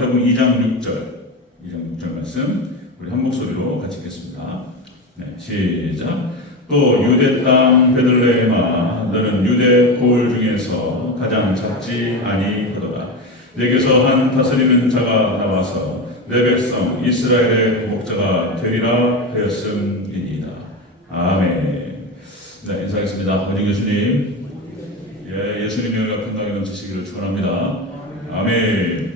마태복음 2장 6절 말씀 우리 한 목소리로 같이 읽겠습니다. 네, 시작. 또 유대 땅 베들레헴아 너는 유대 고을 중에서 가장 작지 아니하도다. 내게서 한 다스리는 자가 나와서 내 백성 이스라엘의 구목자가 되리라 하였음이니이다. 아멘. 네, 인사하겠습니다. 어진 교수님, 예수님의 은혜가 평강이 넘치시기를 축원합니다. 아멘.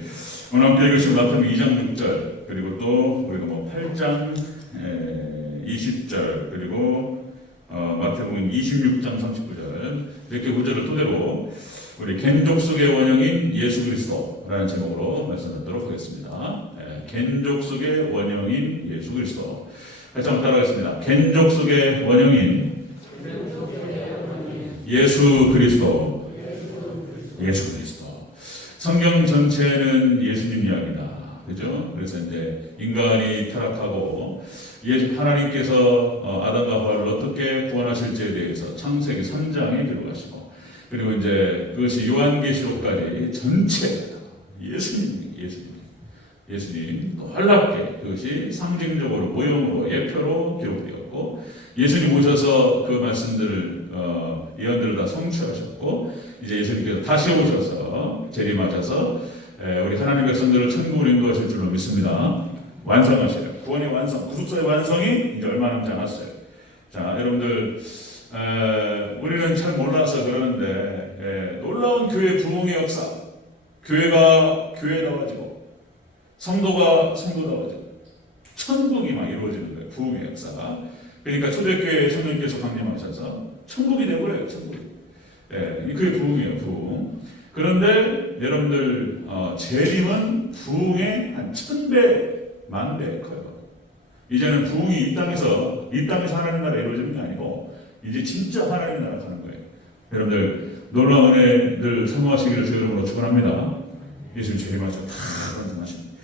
오늘 함께 읽으신 마태복음 2장 6절 그리고 또 우리가 8장 20절 그리고 마태복음 26장 39절 이렇게 구절을 토대로 우리 겐족 속의 원형인 예수 그리스도라는 제목으로 말씀드리도록 하겠습니다. 겐족 속의 원형인 예수 그리스도. 같이 한번 따라하겠습니다. 겐족 속의 원형인 예수 그리스도. 예수 그리스도. 성경 전체는 예수님 이야기다. 그죠? 그래서 이제 인간이 타락하고 하나님께서 아담과 하와를 어떻게 구원하실지에 대해서 창세기 3장에 기록하시고, 그리고 이제 그것이 요한계시록까지 전체 예수님 놀랍게 그것이 상징적으로 모형으로 예표로 기록되었고, 예수님 오셔서 그 말씀들을 예언들을 다 성취하셨고, 이제 예수님께서 다시 오셔서 재림하셔서 우리 하나님의 백성들을 천국으로 인도하실 줄로 믿습니다. 완성하시는 구원의 완성, 구속사의 완성이 이제 얼마 남지 않았어요. 자, 여러분들 우리는 잘 몰라서 그러는데 놀라운 교회 부흥의 역사, 교회가 교회다워지고 성도가 성도다워지고 천국이 막 이루어지는 거예요. 부흥의 역사가. 그러니까 초대교회 성령께서 강림하셔서 천국이 되버려요. 천국이. 그게 부흥이에요. 부흥. 그런데 여러분들 재림은 부흥의 한 1000배, 10,000배 커요. 이제는 부흥이 이 땅에서 하나님 나라 이루어지는 게 아니고 이제 진짜 하나님 나라 가는 거예요. 여러분들 놀라운 은혜들 사모하시기를 주 여러분으로 축원합니다. 예수님 재림하셔서 다 완성하십니다.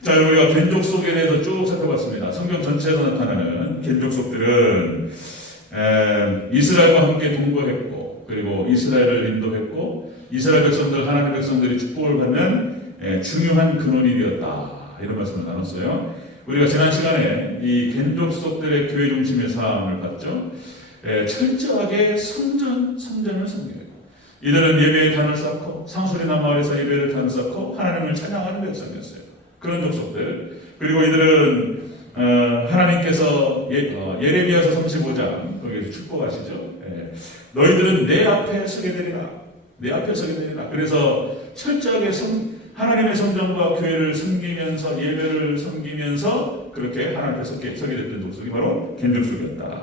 자, 우리가 겐족 속에 대해서 쭉 살펴봤습니다. 성경 전체에서 나타나는 겐족 속들은 이스라엘과 함께 동거했고, 그리고 이스라엘을 인도했고, 이스라엘 백성들, 하나님 백성들이 축복을 받는 중요한 근원이 되었다. 이런 말씀을 나눴어요. 우리가 지난 시간에 이 겐족 속들의 교회 중심의 삶을 봤죠. 철저하게 성전을 섬기고, 이들은 예배의 단을 쌓고 상수리나 마을에서 예배의 단을 쌓고 하나님을 찬양하는 백성이었어요. 그런 족속들. 그리고 이들은 하나님께서 예레미야서 35장 거기에서 축복하시죠. 너희들은 내 앞에 서게 되리라. 내 앞에 서게 되리라. 그래서 철저하게 하나님의 성전과 교회를 섬기면서, 예배를 섬기면서 그렇게 하나님 앞에 서게 됐던 족속이 바로 겐족속이었다.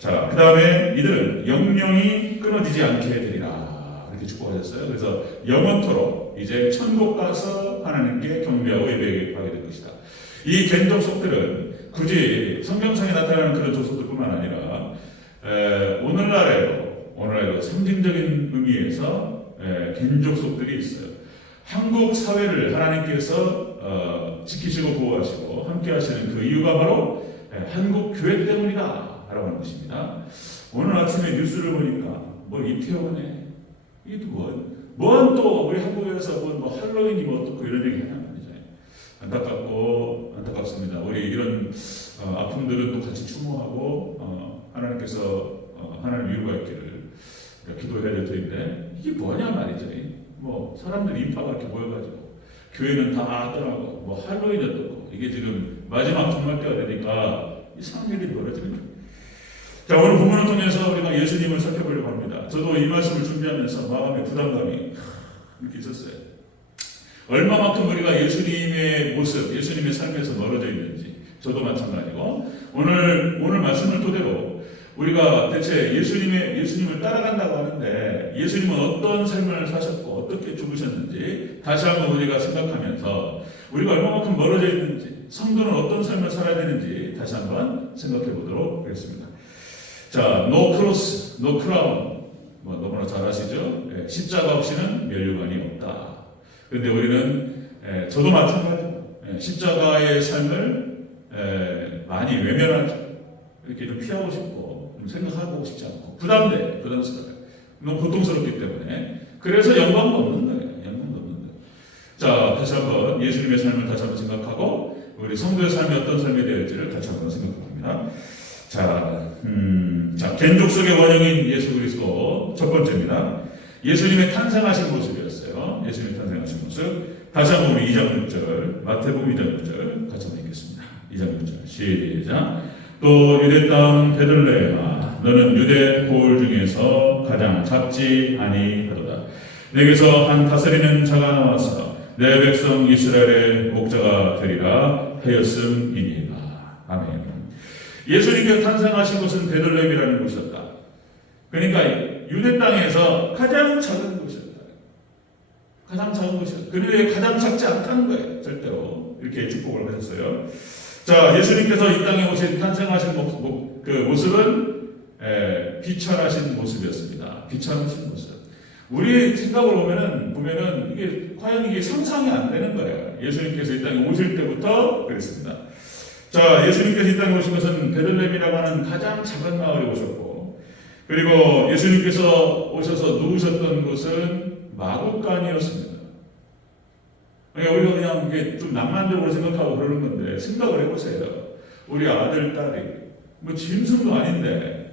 자, 그 다음에 이들은 영영이 끊어지지 않게 되리라. 이렇게 축복하셨어요. 그래서 영원토록 이제 천국 가서 하나님께 경배하고 예배하게 될 것이다. 이 겐족속들은 굳이 성경상에 나타나는 그런 족속들뿐만 아니라 오늘날에도 상징적인 의미에서 겐족속들이 있어요. 한국 사회를 하나님께서 지키시고 보호하시고 함께 하시는 그 이유가 바로 한국 교회 때문이다 라고 하는 것입니다. 오늘 아침에 뉴스를 보니까 이태원에 뭔 또 우리 한국에서 할로윈이 어떻고 이런 얘기 하는 말이죠. 안타깝습니다. 우리 이런 아픔들은 또 같이 추모하고 하나님께서 하나님 위로가 있기를 기도해야 될 터인데, 이게 뭐냐 말이죠. 사람들이 인파가 이렇게 모여가지고 교회는 다 떠나고 할로윈은 떴고, 이게 지금 마지막 종말 때가 되니까 이상한 일이 벌어지는 거예요. 자, 오늘 본문을 통해서 우리가 예수님을 살펴보려고 합니다. 저도 이 말씀을 준비하면서 마음의 부담감이 이렇게 있었어요. 얼마만큼 우리가 예수님의 모습, 예수님의 삶에서 멀어져 있는지, 저도 마찬가지고, 오늘 말씀을 토대로 우리가 대체 예수님을 따라간다고 하는데, 예수님은 어떤 삶을 사셨고, 어떻게 죽으셨는지, 다시 한번 우리가 생각하면서, 우리가 얼마만큼 멀어져 있는지, 성도는 어떤 삶을 살아야 되는지, 다시 한번 생각해 보도록 하겠습니다. 자, no cross, no crown. 너무나 잘 아시죠? 십자가 없이는 면류관이 없다. 그런데 우리는 저도 마찬가지로 십자가의 삶을 많이 외면하죠. 이렇게 좀 피하고 싶고 좀 생각하고 싶지 않고 부담스러워요. 너무 고통스럽기 때문에. 그래서 영광도 없는 거예요. 자, 다시 한번 예수님의 삶을 다시 한번 생각하고 우리 성도의 삶이 어떤 삶이 되었지를 같이 한번 생각해봅니다. 자, 겐족 속의 원형인 예수 그리스도 첫 번째입니다. 예수님의 탄생하신 모습이었어요. 예수님의 탄생하신 모습. 다시 한번 우리 2장 6절, 마태복음 2장 6절 같이 한번 읽겠습니다. 2장 6절 시작. 또 유대 땅 베들레헴아, 너는 유대 고을 중에서 가장 작지 아니하도다. 내게서 한 다스리는 자가 나와서 내 백성 이스라엘의 목자가 되리라 하였음이니라. 아멘. 예수님께서 탄생하신 곳은 베들레헴이라는 곳이었다. 그러니까 유대 땅에서 가장 작은 곳이었다. 가장 작은 곳이었다. 그런데 가장 작지 않다는 거예요. 절대로. 이렇게 축복을 하셨어요. 자, 예수님께서 이 땅에 오신 탄생하신 그 모습은 비천하신 모습이었습니다. 비천하신 모습. 우리 생각으로 보면은 이게 과연 이게 상상이 안 되는 거예요. 예수님께서 이 땅에 오실 때부터 그랬습니다. 자, 예수님께서 이 땅에 오신 것은 베들레헴이라고 하는 가장 작은 마을에 오셨고, 그리고 예수님께서 오셔서 누우셨던 곳은 마구간이었습니다. 그러니까 우리가 그냥 이게 좀 낭만적으로 생각하고 그러는 건데, 생각을 해보세요. 우리 아들, 딸이 뭐 짐승도 아닌데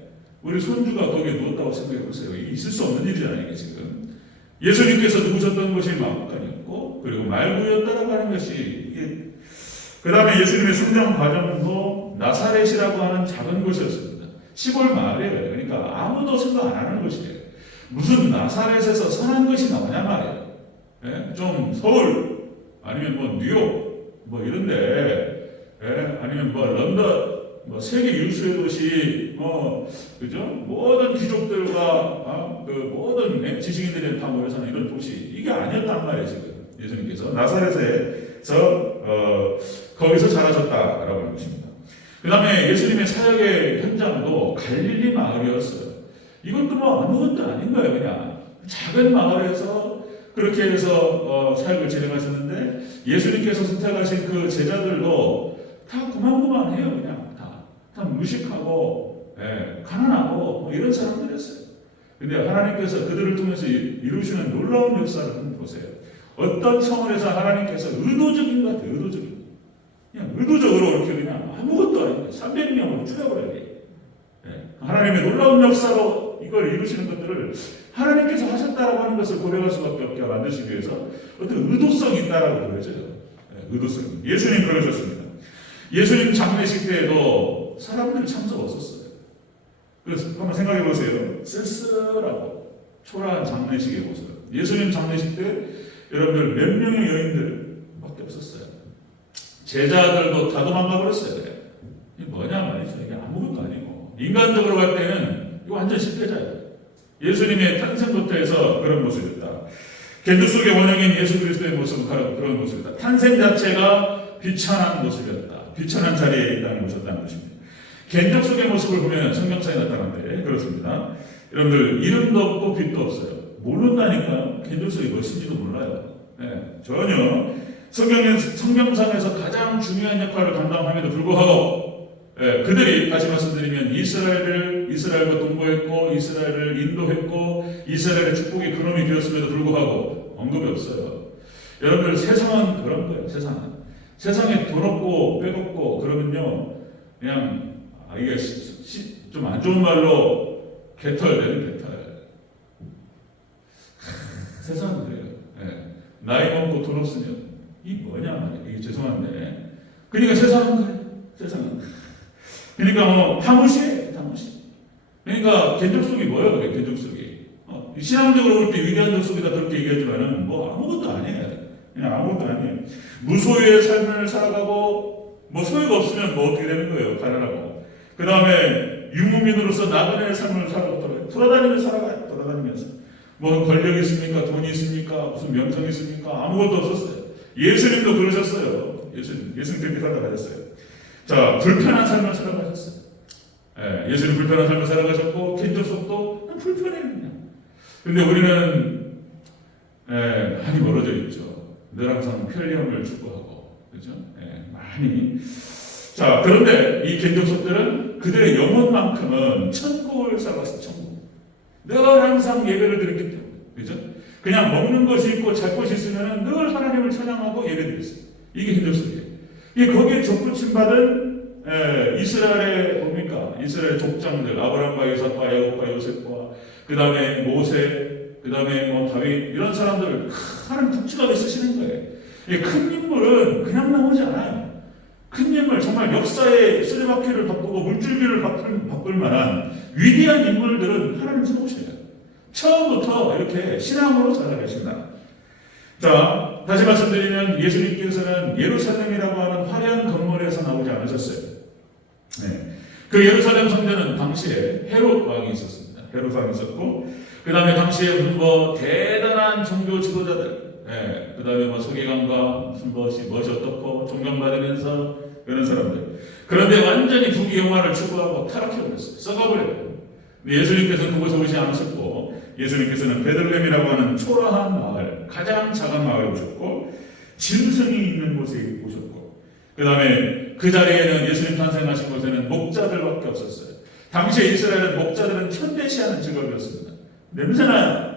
우리 손주가 거기에 누웠다고 생각해보세요. 이게 있을 수 없는 일이잖아요, 이게 지금. 예수님께서 누우셨던 곳이 마구간이었고, 그리고 말구였다라고 하는 것이 이게, 그 다음에 예수님의 성장 과정도 나사렛이라고 하는 작은 곳이었습니다. 시골 마을이에요. 그러니까 아무도 생각 안 하는 곳이에요. 무슨 나사렛에서 선한 것이 나오냐 말이에요. 예? 좀 서울 아니면 뭐 뉴욕 뭐 이런데, 예? 아니면 뭐 런던 뭐 세계 유수의 도시 그죠? 모든 귀족들과 그 모든 지식인들이 다 모여 사는 이런 도시, 이게 아니었단 말이에요. 지금 예수님께서 나사렛에서 거기서 자라셨다라고 하는 것입니다. 그 다음에 예수님의 사역의 현장도 갈릴리 마을이었어요. 이것도 뭐 아무것도 아닌 거예요. 그냥 작은 마을에서 그렇게 해서 사역을 진행하셨는데, 예수님께서 선택하신 그 제자들도 다 고만고만해요. 그냥 다 무식하고, 가난하고 뭐 이런 사람들이었어요. 근데 하나님께서 그들을 통해서 이루시는 놀라운 역사를 한번 보세요. 어떤 차원에서 하나님께서 의도적인 것 같아요. 의도적인. 그냥 의도적으로 이렇게 그냥 아무것도 아니고 300명을 죽여버려야 돼요. 하나님의 놀라운 역사로 이걸 이루시는 것들을 하나님께서 하셨다라고 하는 것을 고백할 수밖에 없게 만드시기 위해서 어떤 의도성이 있다라고 보여져요. 의도성. 예수님 그러셨습니다. 예수님 장례식 때에도 사람들이 참석 없었어요. 그래서 한번 생각해 보세요. 쓸쓸하고 초라한 장례식의 모습. 예수님 장례식 때 여러분들 몇 명의 여인들밖에 없었어요. 제자들도 다 도망가 버렸어요. 이게 뭐냐 말이죠. 이게 아무것도 아니고, 인간적으로 갈 때는 이거 완전 실패자예요. 예수님의 탄생부터 해서 그런 모습이었다. 겐족 속의 원형인 예수 그리스도의 모습은 바로 그런 모습이다. 탄생 자체가 비천한 모습이었다. 비천한 자리에 있다는 모습이었다는 것입니다. 겐족 속의 모습을 보면 성경사에 나타나는데 그렇습니다. 여러분들 이름도 없고 빛도 없어요. 모른다니까요. 겐족 속이 무엇인지도 몰라요. 전혀. 성경상에서 가장 중요한 역할을 감당함에도 불구하고, 그들이 다시 말씀드리면 이스라엘과 동거했고, 이스라엘을 인도했고, 이스라엘의 축복의 근원이 되었음에도 불구하고 언급이 없어요. 여러분들 세상은 그런 거예요. 세상에 돈 없고 빼먹고 그러면요, 그냥 이게 좀 안 좋은 말로 개털되는 개털. 세상은 그래요. 나이 먹고 돈 없으면 이 뭐냐 말이야. 이게 죄송한데. 그러니까 세상은 그래. 세상은. 그러니까 타무시. 그러니까 겐족 속이 뭐예요? 그게 겐족 속이. 신앙적으로 볼 때 위대한 족속이다 그렇게 얘기하지만은 뭐 아무것도 아니에요. 그냥 아무것도 아니에요. 무소유의 삶을 살아가고, 뭐 소유가 없으면 뭐 어떻게 되는 거예요? 가난하고. 그 다음에 유무민으로서 나그네의 삶을 살아가고 돌아다니면서 뭐 권력이 있습니까? 돈이 있습니까? 무슨 명성이 있습니까? 아무것도 없었어요. 예수님도 그러셨어요. 예수님 그렇게 살아가셨어요. 자, 불편한 삶을 살아가셨어요. 예수님 불편한 삶을 살아가셨고, 겐족 속도 불편해요. 그냥. 근데 우리는 많이 멀어져 있죠. 늘 항상 편리함을 추구하고, 그죠? 많이. 자, 그런데 이 겐족 속들은 그들의 영혼만큼은 천국을 살았어요. 천국. 늘 항상 예배를 드렸기 때문에, 그죠? 그냥 먹는 것이 있고 잘 것이 있으면 늘 하나님을 찬양하고 예배드렸어요. 이게 힌두교예요. 이게 거기에 접붙임 받은 이스라엘의 뭡니까? 이스라엘 족장들, 아브라함과 이삭과 야곱과 요셉과 그 다음에 모세, 그 다음에 뭐 다윗 이런 사람들을 하나님 국지각에 쓰시는 거예요. 이게 큰 인물은 그냥 나오지 않아요. 큰 인물, 정말 역사의 쓰레바퀴를 바꾸고 물줄기를 바꿀 만한 위대한 인물들은 하나님 세우셔요. 처음부터 이렇게 신앙으로 살아가신다. 자, 다시 말씀드리면 예수님께서는 예루살렘이라고 하는 화려한 건물에서 나오지 않으셨어요. 네. 그 예루살렘 성전은 당시에 헤롯 왕이 있었습니다. 헤롯 왕이 있었고, 그 다음에 당시에 무슨 뭐 대단한 종교 지도자들, 네. 그 다음에 뭐 서기관과 무슨 멋이 어떻고 존경받으면서 이런 사람들. 그런데 완전히 부귀영화를 추구하고 타락해버렸어요. 썩어버려요. 예수님께서는 그곳에 오지 않으셨고, 예수님께서는 베들레헴이라고 하는 초라한 마을, 가장 작은 마을에 오셨고, 짐승이 있는 곳에 오셨고, 그 다음에 그 자리에는 예수님 탄생하신 곳에는 목자들밖에 없었어요. 당시에 이스라엘은 목자들은 천대시하는 직업이었습니다. 냄새나요.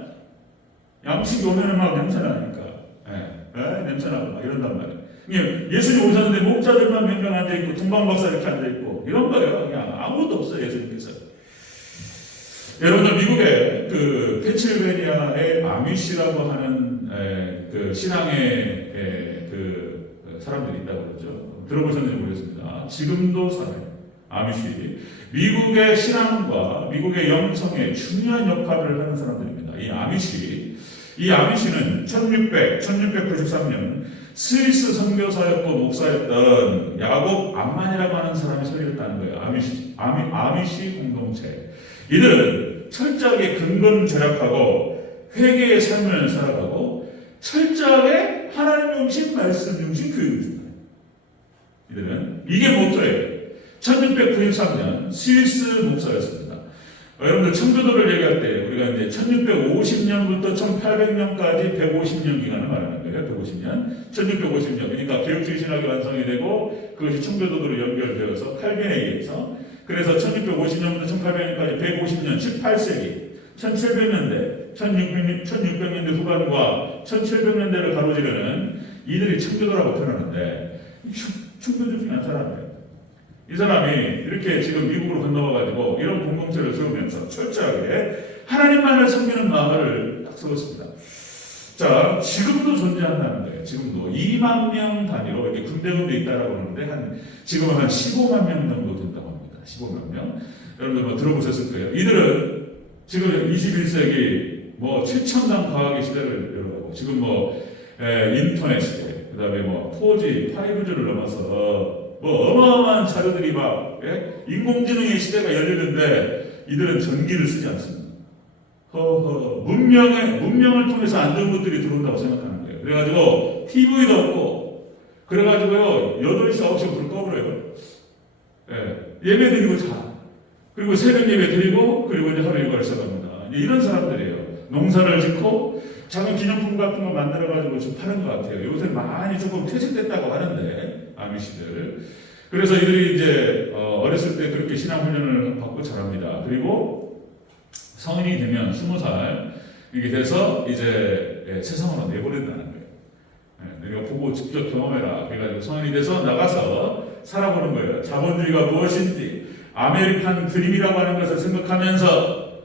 양식이 오면은 막 냄새나니까. 냄새나고 막 이런단 말이에요. 예수님 오셨는데 목자들만 몇 명 앉아있고, 둥방박사 이렇게 앉아있고, 이런 거예요. 그냥 아무것도 없어요, 예수님께서. 여러분들 미국의 그 펜실베니아의 아미시라고 하는 그 신앙의 그 사람들이 있다고 그러죠. 들어보셨는지 모르겠습니다. 지금도 살아요. 아미시. 미국의 신앙과 미국의 영성에 중요한 역할을 하는 사람들입니다. 이 아미시는 1693년 스위스 선교사였고 목사였던 야곱 암만이라고 하는 사람이 설립했다는 거예요. 아미시 공동체. 이들은 철저하게 근본절약하고 회개의 삶을 살아가고 철저하게 하나님 중심, 말씀 중심 교육을 줍니다. 이들은 이게 모토예요. 1693년 스위스 목사였습니다. 여러분들 청교도를 얘기할 때 우리가 이제 1650년부터 1800년까지 150년 기간을 말하는 거예요. 150년. 1650년. 그러니까 개혁주의 신학이 완성이 되고 그것이 청교도로 연결되어서 칼빈에 의해서 그래서 1650년부터 1800년까지 150년, 18세기, 1700년대, 1600년대 후반과 1700년대를 가로지르는 이들이 청교도라고 표현하는데 청교도 중에 한 사람이에요. 이 사람이 이렇게 지금 미국으로 건너와가지고 이런 공동체를 세우면서 철저하게 하나님만을 섬기는 마음을 딱 세웠습니다. 자, 지금도 존재한다는 거예요. 지금도 2만 명 단위로 이렇게 군데군데 있다라고 하는데 지금은 한 15만 명 정도 된다고 합니다. 15만 명. 여러분들 뭐 들어보셨을 거예요. 이들은 지금 21세기 뭐 최첨단 과학의 시대를 열어가고 지금 뭐 인터넷 시대, 그 다음에 뭐 4G, 5G를 넘어서 뭐 어마어마한 자료들이 막 인공지능의 시대가 열리는데 이들은 전기를 쓰지 않습니다. 문명을 통해서 안 좋은 것들이 들어온다고 생각하는 거예요. 그래가지고 TV도 없고 그래가지고요 8시 9시 불 꺼버려요. 예배 드리고 자. 그리고 새벽 예배 드리고 그리고 이제 하루 일과를 시작합니다. 이런 사람들이에요. 농사를 짓고 작은 기념품 같은 거 만들어가지고 좀 파는 것 같아요. 요새 많이 조금 퇴색됐다고 하는데 아미시들. 그래서 이들이 이제 어렸을 때 그렇게 신앙 훈련을 받고 자랍니다. 그리고 성인이 되면 20살 이게 돼서 이제 세상으로 내보낸다는 거예요. 내가 보고 직접 경험해라. 그래가지고 성인이 돼서 나가서 살아보는 거예요. 자본주의가 무엇인지 아메리칸 드림이라고 하는 것을 생각하면서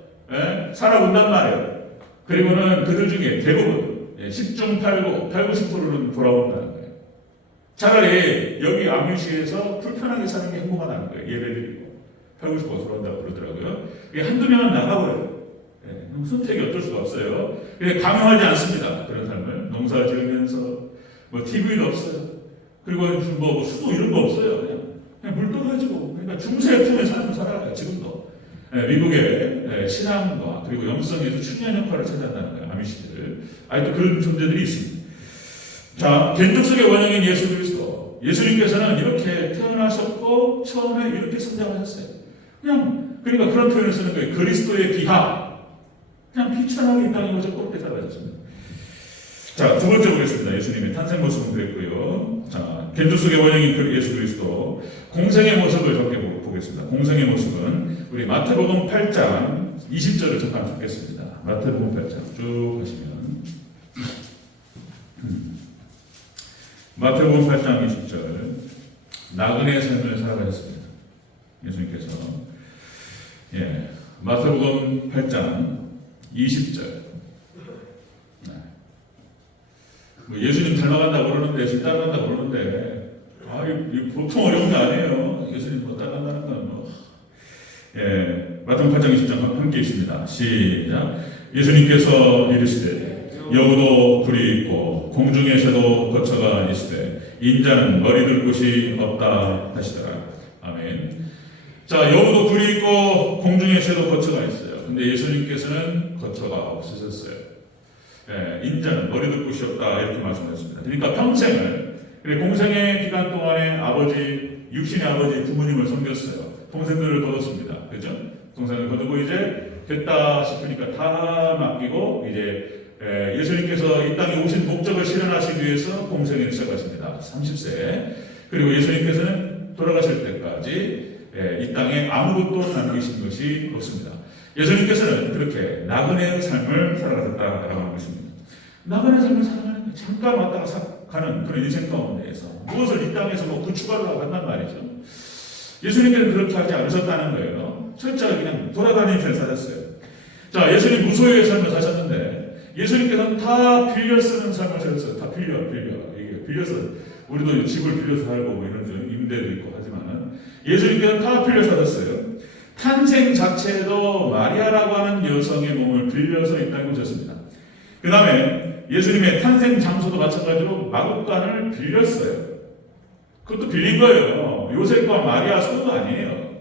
살아본단 말이에요. 그리고는 그들 중에 대부분 10중 8구, 90%는 돌아온다는 거예요. 차라리 여기 아미시에서 불편하게 사는 게 행복하다는 거예요. 예배드리고 80% 돌아온다고 그러더라고요. 이게 한두 명은 나가버려요. 선택이 어쩔 수가 없어요. 강요하지 않습니다. 그런 삶을. 농사 지으면서 뭐 TV도 없어요. 그리고 뭐 수도 이런 거 없어요. 그냥 물 떠가지고 그러니까 중세 품의 삶을 살아가요. 지금도. 미국의 신앙과 그리고 영성에서 중요한 역할을 차지한다는 거예요. 아미시들. 아직도 그런 존재들이 있습니다. 자, 개인적 속의 원형인 예수 그리스도. 예수님께서는 이렇게 태어나셨고 처음에 이렇게 성장하셨어요. 그러니까 그런 표현을 쓰는 거예요. 그리스도의 비하. 그냥 비천하게 이 땅에 오셔 꼴대 살아가셨습니다. 자, 두 번째 보겠습니다. 예수님의 탄생 모습은 그랬고요. 자, 개인적 속의 원형인 예수 그리스도. 공생의 모습을 적게 보겠습니다. 보겠습니다. 공생의 모습은 우리 마태복음 8장 20절을 잠깐 읽겠습니다. 마태복음 8장 쭉 하시면 마태복음 8장 20절 나그네의 삶을 살아가셨습니다. 예수님께서 마태복음 8장 20절 예수님 닮아간다고 그러는데 예수님 따라간다고 그러는데 이 보통 어려운 게 아니에요. 예수님 따라간다는 건 마태복음 8장 20장 함께 있습니다. 시작. 예수님께서 이르시되 여우도 굴이 있고 공중의 새도 거처가 있으되 인자는 머리 둘 곳이 없다 하시더라. 아멘. 자, 여우도 굴이 있고 공중의 새도 거처가 있어요. 근데 예수님께서는 거처가 없으셨어요. 인자는 머리 둘 곳이 없다 이렇게 말씀하셨습니다. 그러니까 평생을 공생의 기간 동안에 육신의 아버지 부모님을 섬겼어요. 동생들을 거뒀습니다. 그죠? 동생을 거두고 이제 됐다 싶으니까 다 맡기고 이제 예수님께서 이 땅에 오신 목적을 실현하시기 위해서 공생을 시작하십니다. 30세. 그리고 예수님께서는 돌아가실 때까지 이 땅에 아무것도 남기신 것이 없습니다. 예수님께서는 그렇게 나그네의 삶을 살아가셨다라고 하는 것입니다. 나그네의 삶을 살아가는 게 잠깐 왔다가 가는 그런 인생 가운데에서 무엇을 이 땅에서 구축하려고 한단 말이죠. 예수님께서는 그렇게 하지 않으셨다는 거예요. 철저하게 그냥 돌아다니면서 사셨어요. 자, 예수님 무소유의 삶을 사셨는데 예수님께서는 다 빌려 쓰는 삶을 사셨어요. 다 빌려. 이게 빌려서 우리도 집을 빌려서 살고 뭐 이런 임대도 있고 하지만 예수님께서는 다 빌려 사셨어요. 탄생 자체도 마리아라고 하는 여성의 몸을 빌려서 이 땅에 오셨습니다. 그 다음에 예수님의 탄생 장소도 마찬가지로 마구간을 빌렸어요. 그것도 빌린 거예요. 요셉과 마리아 소유가 아니에요.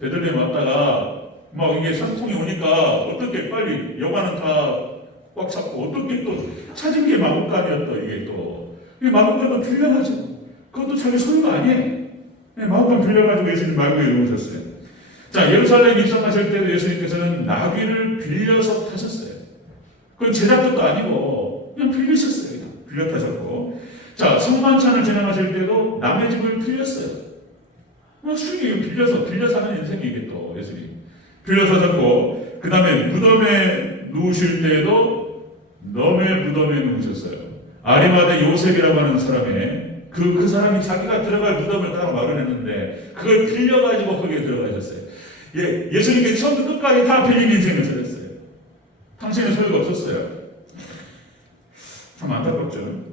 베들레헴 왔다가 막 이게 상통이 오니까 어떻게 빨리 여관은 다 꽉 찼고 어떻게 또 찾은 게 마구간이었다. 이게 또 이 마구간도 빌려가지고 그것도 자기 소유가 아니에요. 마구간 빌려가지고 예수님 마구에 오셨어요. 자, 예루살렘 입성하실 때도 예수님께서는 나귀를 빌려서 타셨어요. 그건 제작것도 아니고 그냥 빌리셨어요. 빌려 타셨고, 자, 성만찬을 진행하실 때도 남의 집을 빌렸어요. 수익이 빌려서 하는 인생이 이게 또 예수님 빌려서 하셨고, 그 다음에 무덤에 누우실 때도 너의 무덤에 누우셨어요. 아리마대 요셉이라고 하는 사람의 그 사람이 자기가 들어갈 무덤을 따로 마련했는데 그걸 빌려가지고 거기에 들어가셨어요. 예수님께 처음부터 끝까지 다 빌린 인생을 살았어요. 당신의 소유가 없었어요. 참 안타깝죠.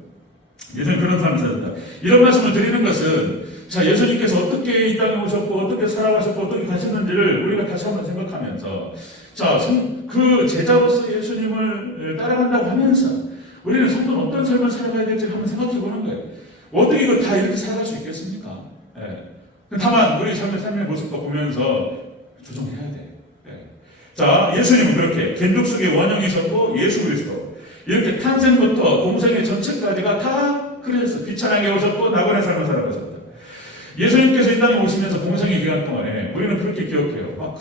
예수님 그런 삶을 사셨다. 이런 말씀을 드리는 것은 자, 예수님께서 어떻게 이 땅에 오셨고 어떻게 살아가셨고 어떻게 가셨는지를 우리가 다시 한번 생각하면서 자, 그 제자로서 예수님을 따라간다고 하면서 우리는 성도는 어떤 삶을 살아가야 될지 한번 생각해 보는 거예요. 어떻게 이걸 다 이렇게 살아갈 수 있겠습니까? 다만 우리 삶의 모습과 보면서 조정해야 돼. 자, 예수님은 그렇게 겐둑 속의 원형이셨고 예수 그리스도 이렇게 탄생부터 공생의 전체까지가 다 그러셨어요. 비천하게 오셨고 나그네 삶을 살아가셨다. 예수님께서 이 땅에 오시면서 공생의 기간 동안에 우리는 그렇게 기억해요.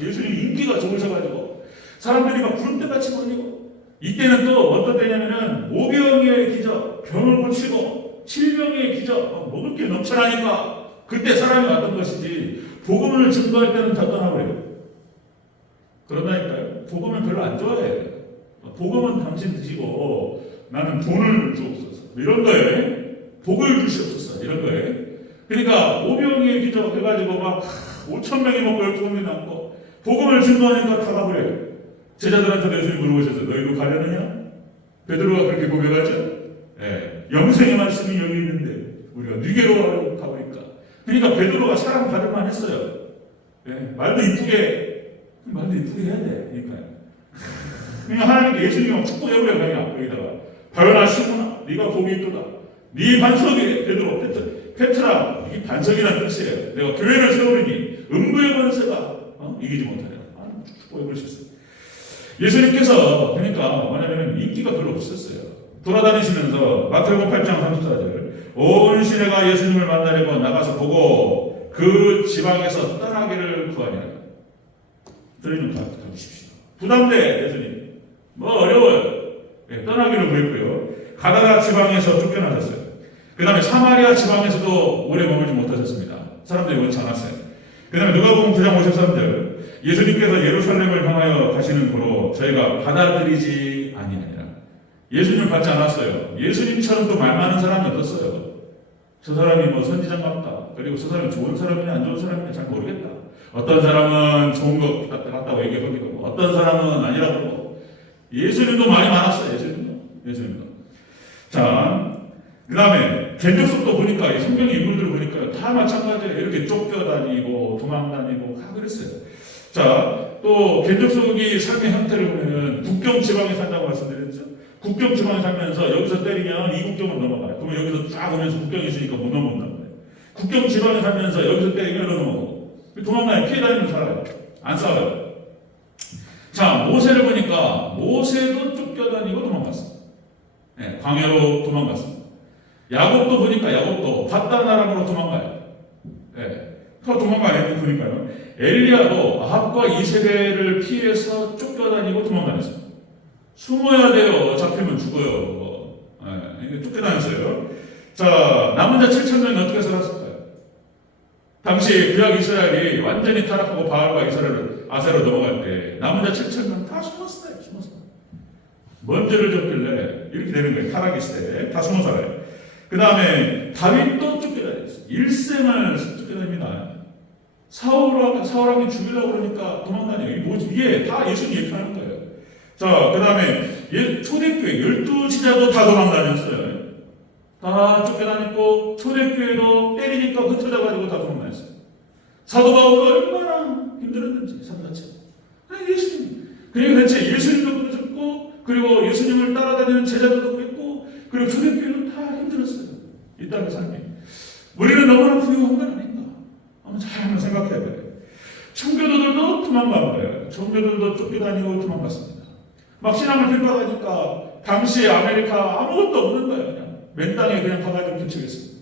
예수님 인기가 좋으셔가지고 사람들이 막 구름대같이 몰리고 이때는 또 어떤 때냐면은 오병이어의 기적, 병을 고치고 칠병이의 기적, 먹을 게 넘쳐나니까 그때 사람이 왔던 것이지 복음을 증거할 때는 다 떠나버려요. 그러다니까요. 복음은 별로 안 좋아해요. 복음은 당신 드시고 나는 돈을 주옵소서 이런 거예요. 복을 주시옵소서 이런 거예요. 그러니까 오병이의 기적 해가지고 막 5,000명이 먹고 12명이 남고 복음을 증거하니까 다 가버려요. 제자들한테 예수님 물어보셔서 너희도 가려느냐? 베드로가 그렇게 고백하죠. 영생의 말씀이 여기 있는데 우리가 니게로 가버릴까? 그러니까 베드로가 사랑 받을 만했어요. 말도 이쁘게 해야 돼. 그러니까 하나님께 예수님이 축복해버려 그냥 거기다가 바요나 시몬아 네가 복이 있도다. 네 반석에 베드로 페트라 이게 반석이라는 뜻이에요. 내가 교회를 세우리니 음부의 권세가 이기지 못하리라. 축복해버리셨어요. 예수님께서 그러니까 뭐냐면 인기가 별로 없었어요. 돌아다니시면서 마태복음 8장 34절 온 시내가 예수님을 만나려고 나가서 보고 그 지방에서 떠나기를 구하니라. 저희 좀 가주십시오. 부담돼 예수님. 어려워요. 떠나기를 구했고요. 가다라 지방에서 쫓겨나셨어요. 그 다음에 사마리아 지방에서도 오래 머물지 못하셨습니다. 사람들이 원치 않았어요. 그 다음에 누가복음 9장 53절 예수님께서 예루살렘을 향하여 가시는 도로 저희가 받아들이지 아니하니라. 예수님을 받지 않았어요. 예수님처럼 또 말 많은 사람이 없었어요. 저 사람이 뭐 선지자 같다. 그리고 저 사람이 좋은 사람이냐 안 좋은 사람이냐 잘 모르겠다. 어떤 사람은 좋은 것 같다고 얘기하기도 하고 어떤 사람은 아니라고 하고 예수님도 말이 많았어요. 예수님도. 자, 그 다음에 견적속도 보니까 이 성경 인물들 보니까 다 마찬가지예요. 이렇게 쫓겨다니고 도망다니고 다 그랬어요. 자, 또 견적속이 삶의 형태를 보면은 국경 지방에 산다고 말씀드렸죠. 국경 지방에 살면서 여기서 때리면 이 국경을 넘어가요. 그러면 여기서 쫙 오면서 국경이 있으니까 못 넘어온다는 거예요. 국경 지방에 살면서 여기서 때리면 넘어가고 도망가요. 피해 다니면서 살아요. 안 싸워요. 자, 모세를 보니까 모세도 쫓겨다니고 도망갔어요. 네, 광야로 도망갔습니다. 야곱도 보니까 야곱도 바다나랑으로 도망가요. 네, 도망가요. 보니까요. 엘리야도 아합과 이세벨을 피해서 쫓겨다니고 도망다녔어요. 숨어야 돼요. 잡히면 죽어요. 네, 쫓겨다녔어요. 자, 남은 자 7,000명이 어떻게 살았을까요? 당시 구약 이스라엘이 완전히 타락하고 바알과 아세로 넘어갈 때 남은 자 7,000명 다 숨었어요. 뭔죄를 졌길래 이렇게 되는 거예요. 타락이 있을 때 다 숨어 살아요. 그 다음에 다윗도 쫓겨다녔어요. 일생을 쫓겨다닙니다. 사울왕이 죽이려고 그러니까 도망다녀요. 이게 다 예수님 얘기하는 거예요. 자, 그 다음에 초대교회 12지자도 다 도망다녔어요. 다 쫓겨다녔고 초대교회도 때리니까 흩어져가지고 다 도망다녔어요. 사도 바울도 얼마나 힘들었는지 삶 자체가. 예수님. 그러니까 대체 예수님도 그러셨고 그리고 예수님을 따라다니는 제자들도 그랬고 그리고 초대교회도 다 힘들었어요. 이 땅의 삶이. 우리는 너무나 부유한 건 아닌가. 한번 생각해봐요. 청교도들도 도망간 거예요. 청교도들도 쫓겨다니고 도망갔습니다. 막 신앙을 핍박하니까 당시에 아메리카 아무것도 없는 거예요. 그냥 맨 땅에 그냥 가가지고 부치겠습니다.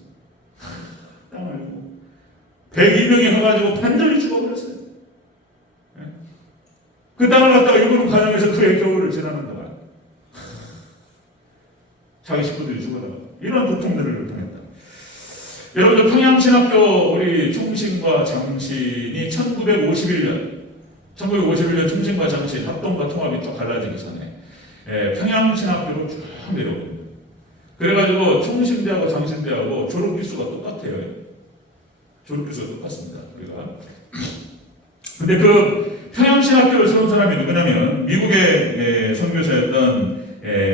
땅을 102명이 가가지고 반절이 죽어버렸어요. 그 땅을 갖다가 일본 가정에서 그의 겨울을 지나는다. 자기 식구들이 죽어나가 이런 고통들을 당했다. 여러분들 평양신학교 우리 총신과 장신이 1951년 총신과 장신 합동과 통합이 쭉 갈라지기 전에 평양신학교로 쭉 내려옵니다. 그래가지고 총신대하고 장신대하고 졸업기수가 똑같아요. 졸업기수가 똑같습니다. 우리가. 근데 그 평양신학교를 세운 사람이 누구냐면 미국의 선교사였던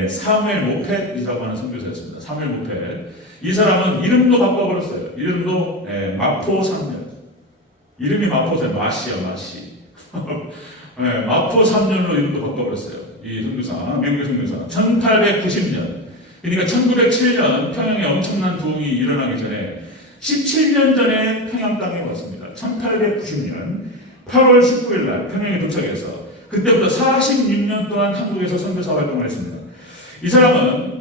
사무엘 모펫이라고 하는 선교사였습니다. 사무엘 모펫. 이 사람은 이름도 바꿔버렸어요. 이름도 마포 삼년. 이름이 마포세요. 마시. 마포 삼년으로 이름도 바꿔버렸어요. 이 선교사, 미국의 선교사. 1890년. 그러니까 1907년 평양에 엄청난 부흥이 일어나기 전에 17년 전에 평양 땅에 왔습니다. 1890년 8월 19일 날 평양에 도착해서 그때부터 46년 동안 한국에서 선교사 활동을 했습니다. 이 사람은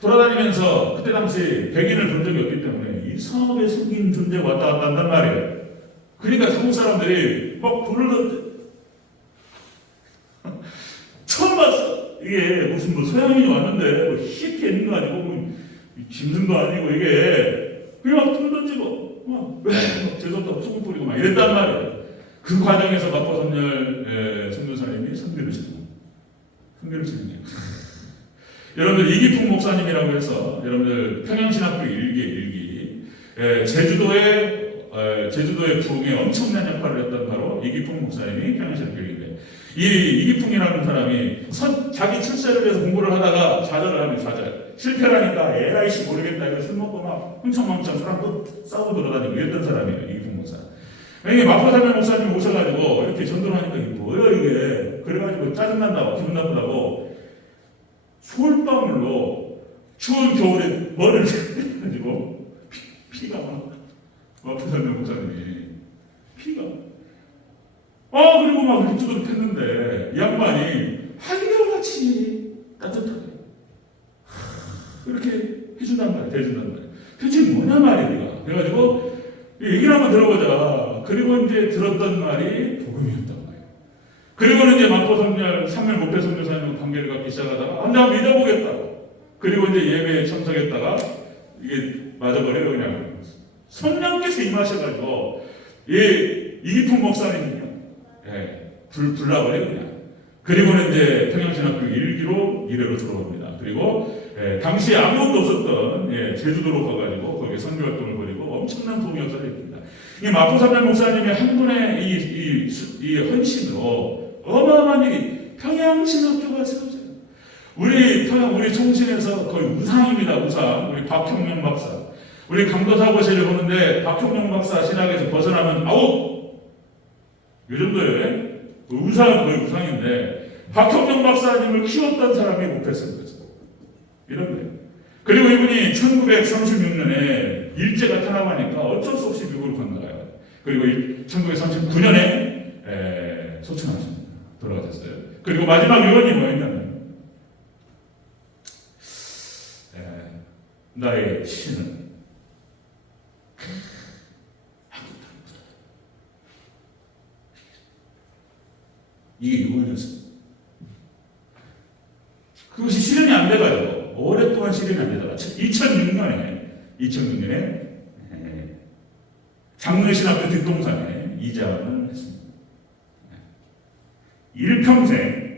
돌아다니면서 그때 당시 백인을 본 적이 없기 때문에 이 성읍에 숨긴 존재가 왔다 갔다 한단 말이에요. 그러니까 한국 사람들이 막 부르던데 처음 봤어. 이게 무슨 뭐 서양인이 왔는데 뭐 희게 있는 거 아니고 뭐 짐승도 아니고 이게 그냥 막 불 던지고 막 죄송하다고 소금 뿌리고 막 이랬단 말이에요. 그 과정에서 마포선열 선교사님이 선교를 지내요. 여러분들 이기풍 목사님이라고 해서 여러분들 평양신학교 일기 제주도의 부흥에 엄청난 역할을 했던 바로 이기풍 목사님이 평양신학교 일기인데 이 이기풍이라는 사람이 자기 출세를 위해서 공부를 하다가 좌절을 하면 좌절 실패하니까 에라이씨 모르겠다 이거 술 먹고 막 흥청망청 사람도 싸우고 돌아다니고 이랬던 사람이에요. 이기풍 목사. 이게 마포사면 목사님이 오셔가지고 이렇게 전도를 하니까 이게 뭐야 이게 그래가지고 짜증난다고 기분 나쁘다고 솔방울로 추운 겨울에 머리를 해가지고 피가 막 마포사면 목사님이 피가 그리고 막 이쪽으로 폈는데 이 양반이 한결같이 따뜻하게 이렇게 해준단 말이야. 대해준단 말이야. 대체 뭐냐 말이야. 그래가지고 얘기를 한번 들어보자. 그리고 이제 들었던 말이 복음이었단 말이에요. 그리고는 이제 마포선열 사무엘 모펫 선교사님 관계를 갖기 시작하다가 나 믿어보겠다. 그리고 이제 예배에 참석했다가 이게 맞아버려요. 그냥 성령께서 임하셔가지고 이기품 목사님은요, 불나버려 그냥. 그리고는 이제 평양신학교 1기로 1회로 들어갑니다. 그리고 당시에 아무것도 없었던 제주도로 가가지고 거기에 선교활동을 벌이고 엄청난 부흥 역사를 했습니다. 이 마포삼년 목사님의 한 분의 이 헌신으로 어마어마한 일이 평양신학교가 세워져요. 우리 총신에서 거의 우상입니다. 우상. 우리 박형명 박사. 우리 강도사고시를 보는데 박형명 박사 신학에서 벗어나면 아웃. 이 정도예요. 우상은 거의 우상인데 박형명 박사님을 키웠던 사람이 목회했던 거죠. 이런 거예요. 그리고 이분이 1936년에 일제가 탄압하니까 어쩔 수 없이 미국으로 건너가요. 그리고 1939년에 소천하십니다. 돌아가셨어요. 그리고 마지막 유언이 뭐였냐면 나의 신은 이게 유언이었어요. 그것이 실현이 안 돼가지고 오랫동안 실현이 안 되다가 2006년에 장로신학교 뒷동산에 이장을 했습니다. 일평생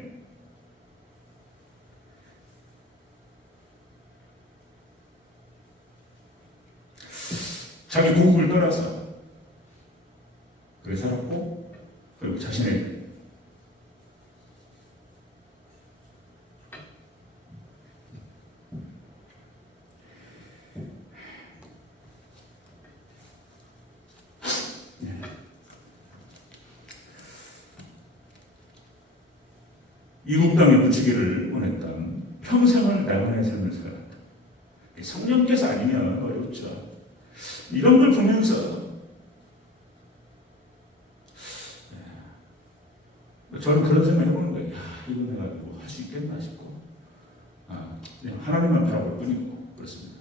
자기 고국을 떠나서 그렇게 살았고, 그리고 자신의 이국 땅에 묻히기를 원했던 평생을 나만의 삶을 살아갔다. 성령께서 아니면 어렵죠. 이런 걸 보면서 저는 그런 생각 해보는 거예요. 이거 내가 뭐 할 수 있겠나 싶고, 그냥 하나님만 바라볼 뿐이고 그렇습니다.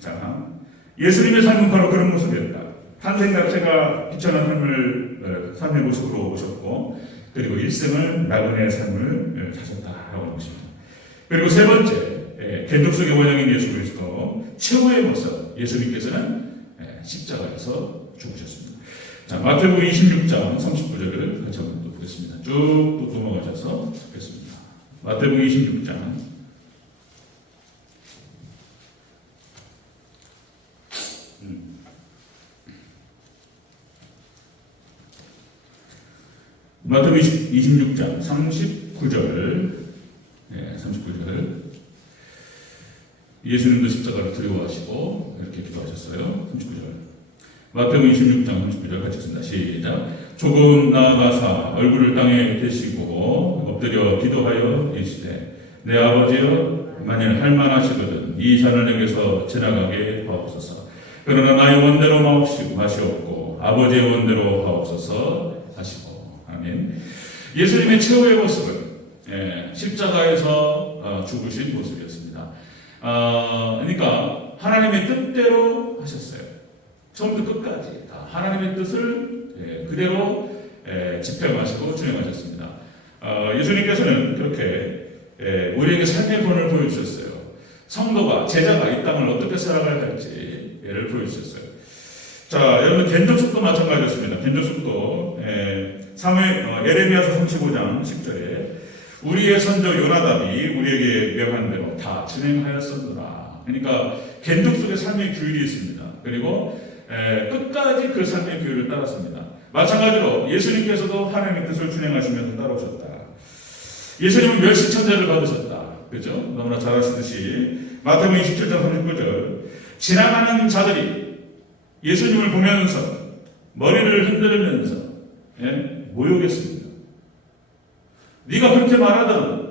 자, 예수님의 삶은 바로 그런 모습이었다. 탄생 자체가 비천한 삶을 삶의 모습으로 오셨고, 그리고 일생을 나그네의 삶을 사셨다라고 하는 것입니다. 그리고 세 번째, 견적 속의 원형인 예수 그리스도 최후의 모습, 예수님께서는 십자가에서 죽으셨습니다. 자, 마태복음 26장 39절을 같이 한번 또 보겠습니다. 쭉 또 넘어가셔서 보겠습니다. 마태복음 26장 마태복음 26장 39절, 39절. 예수님도 십자가를 두려워하시고 이렇게 기도하셨어요. 39절. 마태복음 26장 39절 같이 읽습니다. 시작. 조금 나아가사 얼굴을 땅에 대시고 엎드려 기도하여 이르시되 내 아버지여, 만일 할만하시거든 이 잔을 내게서 지나가게 하옵소서. 그러나 나의 원대로 마시옵고 아버지의 원대로 하옵소서 하시고. 아멘. 예수님의 최후의 모습은 십자가에서 죽으신 모습이었습니다. 그러니까 하나님의 뜻대로 하셨어요. 처음부터 끝까지 다 하나님의 뜻을 그대로 집행하시고 준행하셨습니다. 예수님께서는 그렇게 우리에게 삶의 본을 보여주셨어요. 성도가, 제자가 이 땅을 어떻게 살아가야 할지를 보여주셨어요. 자, 여러분 견적속도 마찬가지였습니다. 견적속도 예레미야서 35장 10절에 우리의 선조 요나답이 우리에게 명한 대로 다 진행하였었노라. 그러니까 견적 속에 삶의 규율이 있습니다. 그리고 끝까지 그 삶의 규율을 따랐습니다. 마찬가지로 예수님께서도 하나님의 뜻을 준행하시면서 따라오셨다. 예수님은 멸시천자를 받으셨다. 그죠? 너무나 잘 아시듯이 마태복음 27장 39절 지나가는 자들이 예수님을 보면서 머리를 흔들면서 모욕했습니다. 네가 그렇게 말하던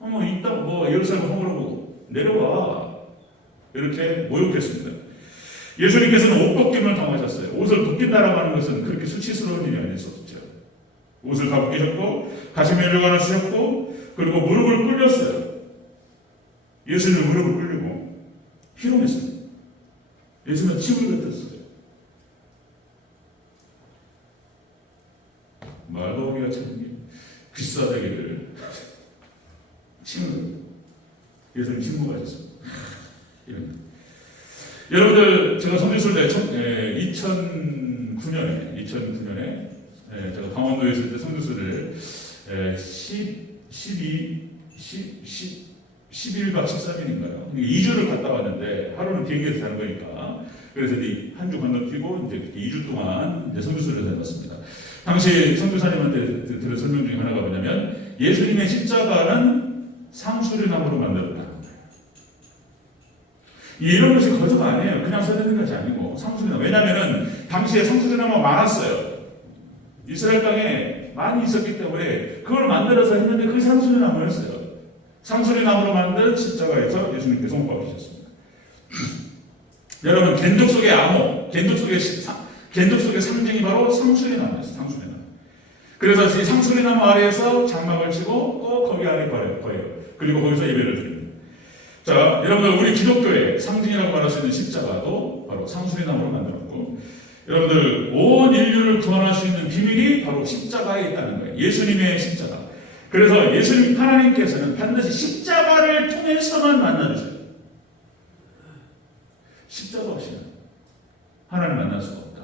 이 땅 예루살렘 허물고 내려와, 이렇게 모욕했습니다. 예수님께서는 옷 벗김을 당하셨어요. 옷을 벗긴다라고 하는 것은 그렇게 수치스러운 일이 아니었었죠. 옷을 다 벗기셨고 가시면을 하나 쓰셨고, 그리고 무릎을 꿇렸어요. 예수님은 무릎을 꿇리고 희롱했습니다. 예수님은 침을 뱉었어요. 말도 하기가 참 귀싸대기를 침을, 예수님 침묵하셨습니다. 이런. 여러분들, 제가 성지순례 2009년에 2009년에 제가 강원도에 있을 때 성교수를 11박 13일인가요? 2주를 갔다 왔는데 하루는 비행기에서 자는 거니까 그래서 한 주 건너뛰고 이제 2주 동안 이제 성교수를 해봤습니다. 당시 성교사님한테 들은 설명 중에 하나가 뭐냐면 예수님의 십자가는 상수리나무로 만들었다. 이런 것이 거저가 아니에요. 그냥 써내는 것이 아니고 상수리나무. 왜냐하면 당시에 상수리나무가 많았어요. 이스라엘 땅에 많이 있었기 때문에 그걸 만들어서 했는데 그게 상수리나무였어요. 상수리나무로 만든 십자가에서 예수님께서 못 박히셨습니다. 여러분 겐족 속의 암호, 겐족 속의 상징이 바로 상수리나무였어요. 상수리나무. 그래서 이 상수리나무 아래에서 장막을 치고 꼭 거기 안에 거예요. 그리고 거기서 예배를 드립니다. 자, 여러분들 우리 기독교의 상징이라고 말할 수 있는 십자가도 바로 상수리나무로 만들었고, 여러분들 온 인류를 구원할 수 있는 비밀이 바로 십자가에 있다는 거예요. 예수님의 십자가. 그래서 예수님 하나님께서는 반드시 십자가를 통해서만 만나주셔요. 십자가 없이는 하나님 만날 수가 없다.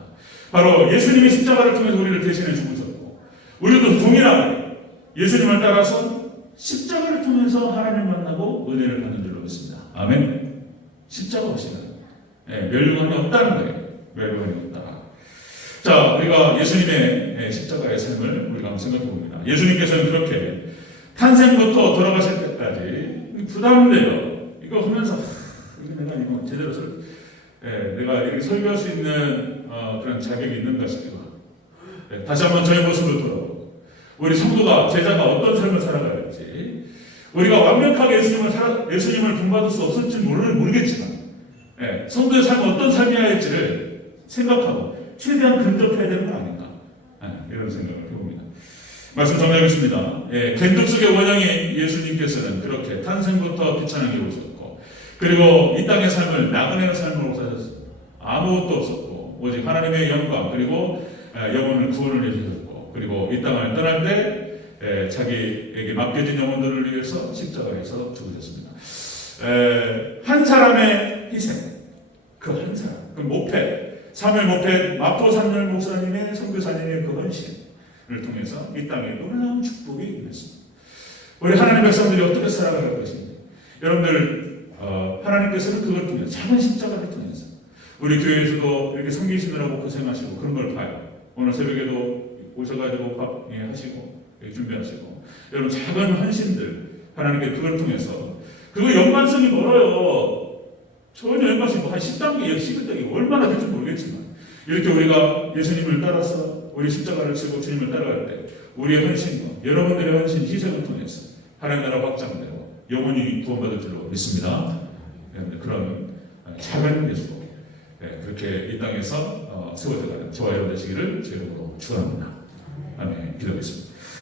바로 예수님이 십자가를 통해서 우리를 대신해 죽으셨고, 우리도 동일하게 예수님을 따라서 십자가를 통해서 하나님을 만나고 은혜를 받는 줄로 믿습니다. 아멘. 십자가 없이는 멸류관이 없다는 거예요. 멸류관이 없다. 자, 우리가 예수님의 십자가의 삶을 우리가 한번 생각해 봅니다. 예수님께서는 그렇게 탄생부터 돌아가실 때까지 부담돼요. 이거 하면서 내가 이거 제대로 내가 이렇게 설교할 수 있는 그런 자격이 있는가 싶기도 하고, 다시 한번 저의 모습을 돌아보고 우리 성도가 제자가 어떤 삶을 살아가야 할지, 우리가 완벽하게 예수님을 본받을 수 없을지 모르겠지만 성도의 삶은 어떤 삶이어야 할지를 생각하고 최대한 근접해야 되는 거 아닌가, 이런 생각을 해봅니다. 말씀 정리하겠습니다. 겐족 속의 원형인 예수님께서는 그렇게 탄생부터 비천하게 오셨고, 그리고 이 땅의 삶을 나그네의 삶으로 사셨어요. 아무것도 없었고 오직 하나님의 영광, 그리고 영혼을 구원을 해주셨고, 그리고 이 땅을 떠날 때 자기에게 맡겨진 영혼들을 위해서 십자가에서 죽으셨습니다. 한 사람의 희생, 그 한 사람, 그 모패, 사무엘 모패 마포 산열 목사님의 선교사님의 그 헌신을 통해서 이 땅에 놀라운 축복이 임했습니다. 우리 하나님 백성들이 어떻게 살아갈 것인지, 여러분들 하나님께서는 그걸 통해서 작은 십자가를 통해서 우리 교회에서도 이렇게 섬기시느라고 고생하시고 그런 걸 봐요. 오늘 새벽에도 오셔가지고 밥 하시고 준비하시고, 여러분 작은 헌신들 하나님께 그걸 통해서, 그거 연관성이 멀어요. 전혀 연관성이 한 10단계, 11단계 얼마나 될지 모르겠지만, 이렇게 우리가 예수님을 따라서 우리 십자가를 지고 주님을 따라갈 때 우리의 헌신과 여러분들의 헌신, 희생을 통해서 하나님 나라 확장되고 영원히 구원받을 줄로 믿습니다. 그런 작은 예수, 그렇게 이 땅에서 세워져가는 저와 여러분 되시기를 제가 축원합니다. 아멘. 기도하겠습니다.